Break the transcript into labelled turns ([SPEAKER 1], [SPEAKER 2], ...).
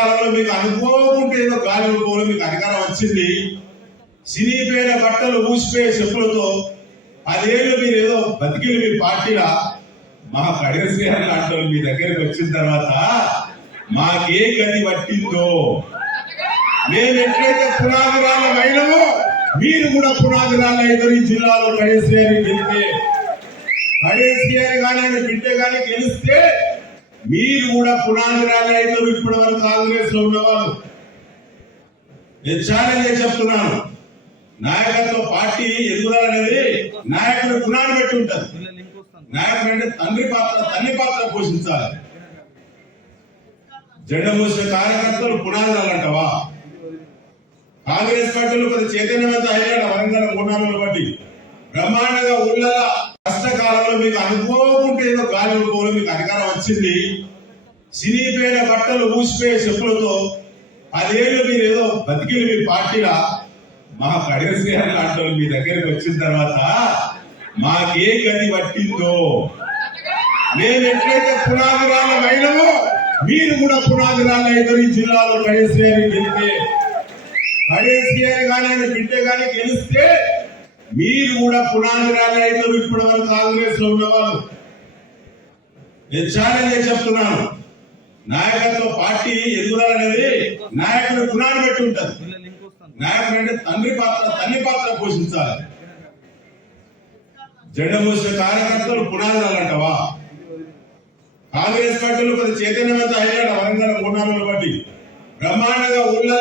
[SPEAKER 1] కాలంలో మీకు అనుకోకుంటే ఏదో గాలి పోలు మీకు అధికారం వచ్చింది. సినీపోయిన బట్టలు ఊసిపోయే చెప్పులతో పదేళ్ళు మీరు ఏదో బతికిలు మీ పార్టీలా? మా కడగశ్రీ లాంటి మీ దగ్గరికి వచ్చిన తర్వాత మాకే గది పట్టిందో? మేము ఎట్లయితే పునాది రాళ్ళమైనమో మీరు కూడా పునాది రాళ్ళ ఇద్దరు ఈ జిల్లాలో కడగశ్రీ అని గెలిస్తే కడగశ్రీ అని కానీ ఆయన బిడ్డ కానీ గెలిస్తే మీరు కూడా పునాది రాళ్ళ ఇద్దరు ఇప్పటి వరకు కాంగ్రెస్లో ఉన్నవాళ్ళు నేను ఛాలెంజ్ చెప్తున్నాను. నాయకత్వ పార్టీ ఎదుగుదలనేది నాయకుడు పునాది పెట్టి ఉంటది. నాయకుడు అంటే తండ్రి పాత్ర తల్లి పాత్ర పోషించాలి. జెండ మోసిన కార్యకర్తలు పునాదులు అంటావా కాంగ్రెస్ పార్టీలో కొంత చైతన్యవంత అయ్యాడు వరంగల్ గుణాలను బట్టి బ్రహ్మాండంగా ఊళ్ళ కష్టకాలంలో మీకు అనుకోకుంటే ఏదో గాలి పోలు మీకు అధికారం వచ్చింది. సినిపోయిన బట్టలు ఊసిపోయే చెప్పులతో పదేళ్ళు మీరు ఏదో బతికిలు మీ పార్టీలా మా కడగశ్రీ లాంటి మీ దగ్గరికి వచ్చిన తర్వాత మాకే గది పట్టిందో? మేము ఎట్లయితే పునాది రాళ్ళమైనమో మీరు కూడా పునాది రాళ్ళ ఇద్దరు ఈ జిల్లాలో కడగశ్రీ అని గెలిస్తే కడగశ్రీ కానీ బిడ్డ కానీ గెలిస్తే మీరు కూడా పునాది రాళ్ళ ఇద్దరు ఇప్పటి వరకు కాంగ్రెస్లో ఉన్నవాళ్ళు నేను ఛాలెంజ్ చెప్తున్నాను. నాయకత్వ పార్టీ ఎదుగుదలనేది నాయకుడు పునాది పెట్టి ఉంటది. నాయకుడు అంటే తండ్రి పాత్ర తల్లి పాత్ర పోషించాలి. జెండ మోసిన కార్యకర్తలు పునాదులు అంటావా కాంగ్రెస్ పార్టీలో కొంత చైతన్యవంత అయ్యాడు వరంగల్ గుణాలను బట్టి బ్రహ్మాండంగా ఊళ్ళ